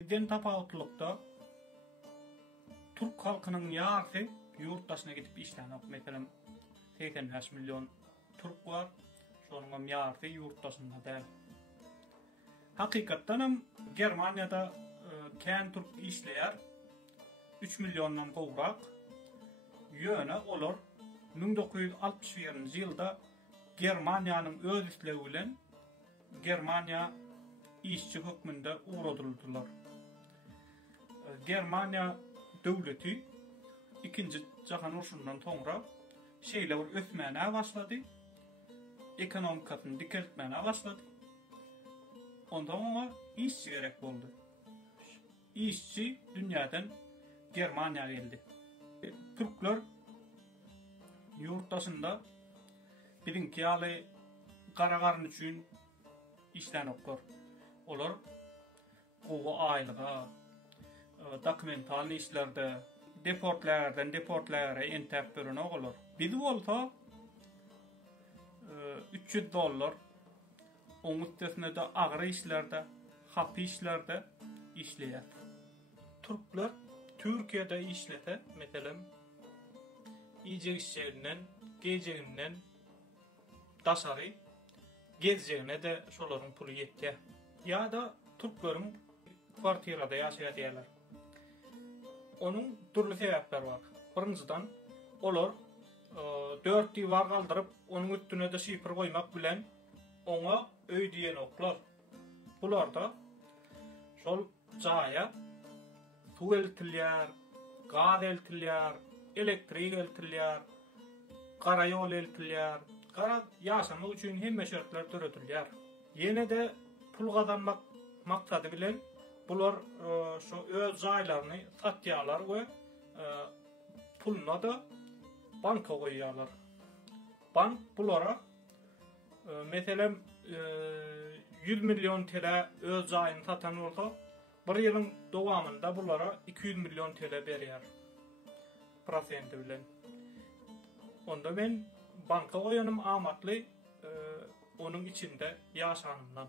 Bizden tapawutlukda Türk halkının yarısı yurt dışına gidip işlenip, mesela 85 milyon Türk var, şonun yarısı yurt dışında değil. Hakikaten hem Germanya'da kän Türk işleyer 3 milyondan gowrak ýöne olar 1961-nji ýylda Germaniýanyň öz isleги bilen Germaniýa işçi hökmünde uğradıldılar. Germaniýa döwleti ikinci Jahan uruşundan soňra şeýle bir ösmäne başlady. Ekonomikasyny dikeltmäne başlady. Ondan ona işçi gerek boldy. İşçi dünýäden Germaniýa geldi. Türkler yurtdaşynda birinki ýaly garagaryn üçin işlenoklar. Olar gowa aýlyga, dokumental işlerde, deportlara entep beren olar. Biz bolsa $300, onun üstesine de agyr işlerde, hapy işlerde işleýär. Türkler Türkiýede işlete, meselem iýjek işçilerinden, gejegininden daşary gezjegine de şolaryň puly ýetýär. Ya da Türkleriň kwartirada ýaşaýarlar. Onun türlü sebäpler bar. Birinjidan olar 4 diýwar galdyryp, onuň üstüne de şifr goýmak bilen oňa öý diýen oklar. Bularda şol jaýa su eltilýär, gaz eltilýär, elektrik eltilýär, gara ýol eltilýär. Gara ýaşamak üçin hemme şertler töretilýär. Ýene de pul gazanmak maksady bilen bular şu öz jaýlaryny satýarlar we pulna da banka goýýarlar. Bank bulara meselem 100 milyon TL öz jaýyny satan bolsa, bir ýylyň dowamında bulara 200 milyon TL berýär. Prosenti bilen. Onda men banka goýanym amatly, onun içinde ýaşanymdan.